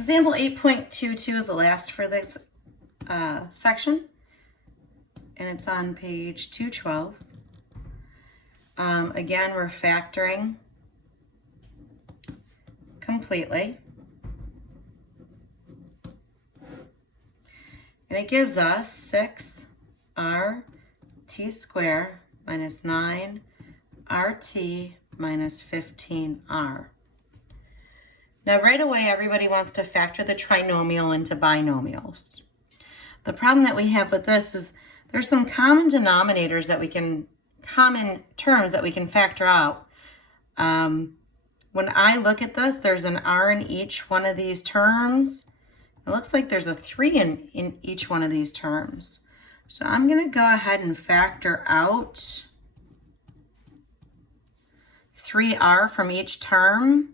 Example 8.22 is the last for this section, and it's on page 212. Again, we're factoring completely. And it gives us 6rt squared minus 9rt minus 15r. Now right away, everybody wants to factor the trinomial into binomials. The problem that we have with this is there's some common denominators that we can, common terms that we can factor out. When I look at this, there's an r in each one of these terms. It looks like there's a 3 in each one of these terms. So I'm going to go ahead and factor out 3r from each term.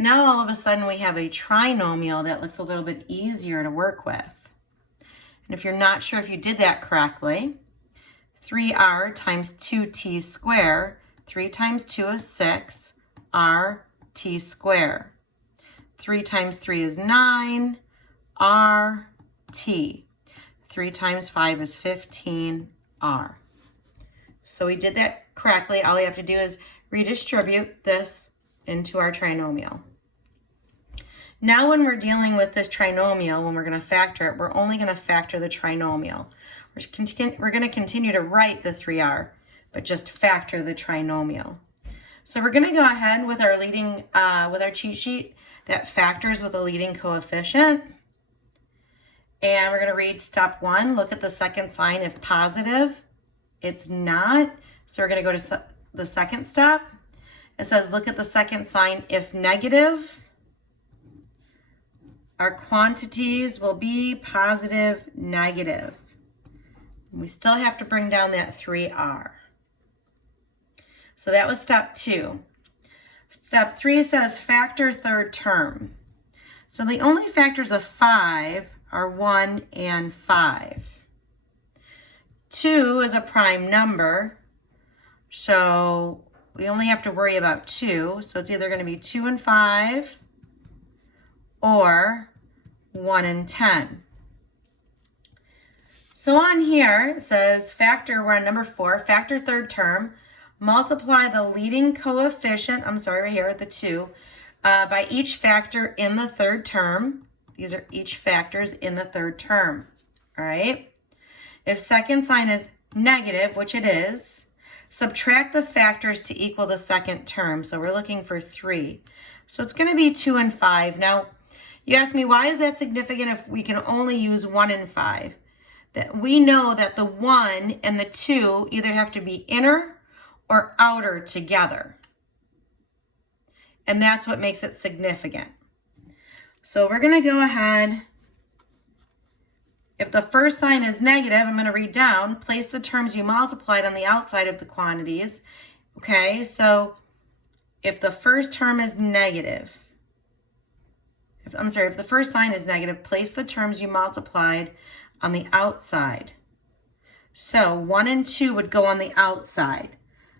Now all of a sudden we have a trinomial that looks a little bit easier to work with. And if you're not sure if you did that correctly, 3r times 2t squared, 3 times 2 is 6, rt squared. 3 times 3 is 9, rt. 3 times 5 is 15r. So we did that correctly. All you have to do is redistribute this into our trinomial. Now when we're dealing with this trinomial, when we're going to factor it, we're only going to factor the trinomial. We're going to continue to write the 3r, but just factor the trinomial. So we're going to go ahead with our leading, with our cheat sheet that factors with a leading coefficient. And we're going to read step 1, look at the second sign. If positive, it's not. So we're going to go to the second step. It says, look at the second sign. If negative, our quantities will be positive, negative. We still have to bring down that 3r. So that was step 2. Step 3 says factor third term. So the only factors of 5 are 1 and 5. 2 is a prime number, so we only have to worry about 2. So it's either going to be 2 and 5 or 1 and 10. So on here, it says factor, we're on number 4, factor third term, multiply the leading coefficient, right here, the 2, by each factor in the third term. These are each factors in the third term, all right? If second sign is negative, which it is, subtract the factors to equal the second term. So we're looking for 3. So it's going to be 2 and 5. Now, you ask me, why is that significant if we can only use 1 and 5? That we know that the 1 and the 2 either have to be inner or outer together. And that's what makes it significant. So we're going to go ahead. If the first sign is negative, I'm going to read down, place the terms you multiplied on the outside of the quantities. Okay, so if the first term is negative, if the first sign is negative, place the terms you multiplied on the outside. So 1 and 2 would go on the outside.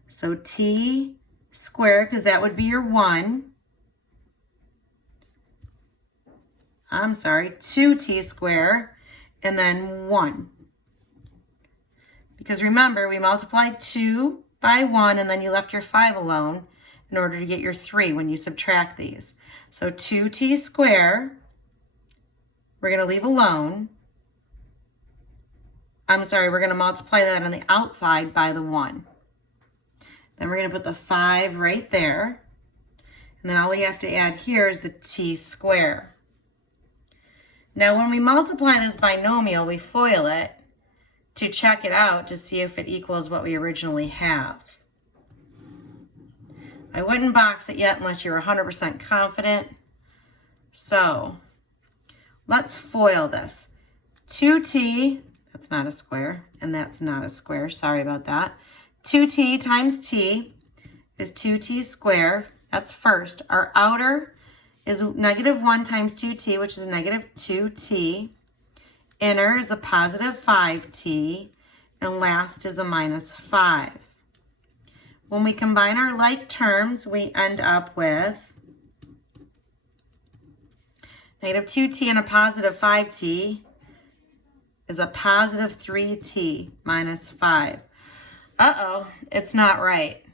So t squared, because that would be your 1. 2t squared, and then 1. Because remember, we multiplied 2 by 1, and then you left your 5 alone in order to get your 3 when you subtract these. So 2t squared, we're going to leave alone. We're going to multiply that on the outside by the 1. Then we're going to put the 5 right there. And then all we have to add here is the t squared. Now, when we multiply this binomial, we FOIL it to check it out to see if it equals what we originally have. I wouldn't box it yet unless you're 100% confident. So let's FOIL this. 2t, that's not a square, and that's not a square. Sorry about that. 2t times t is 2t squared. That's first. Our outer is negative 1 times 2t, which is negative 2t. Inner is a positive 5t. and last is a minus 5. When we combine our like terms, we end up with negative 2t and a positive 5t is a positive 3t minus 5. Uh-oh, it's not right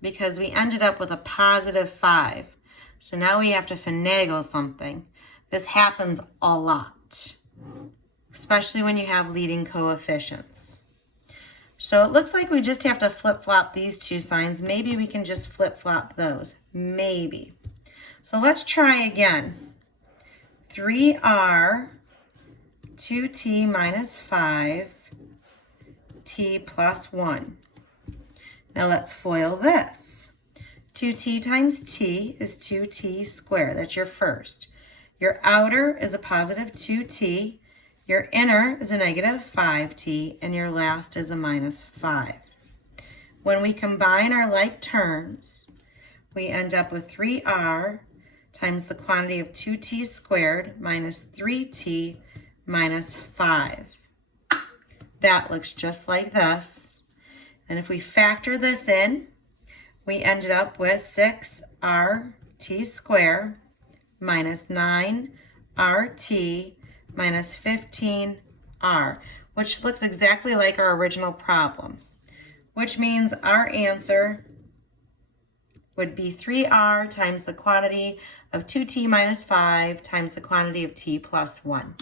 because we ended up with a positive 5. So now we have to finagle something. This happens a lot, especially when you have leading coefficients. So it looks like we just have to flip-flop these two signs. Maybe we can just flip-flop those. Maybe. So let's try again. 3r 2t minus 5t plus 1. Now let's FOIL this. 2t times t is 2t squared. That's your first. Your outer is a positive 2t. Your inner is a negative 5t. And your last is a minus 5. When we combine our like terms, we end up with 3r times the quantity of 2t squared minus 3t minus 5. That looks just like this. And if we factor this in, we ended up with 6rt squared minus 9rt minus 15r, which looks exactly like our original problem, which means our answer would be 3r times the quantity of 2t minus 5 times the quantity of t plus 1.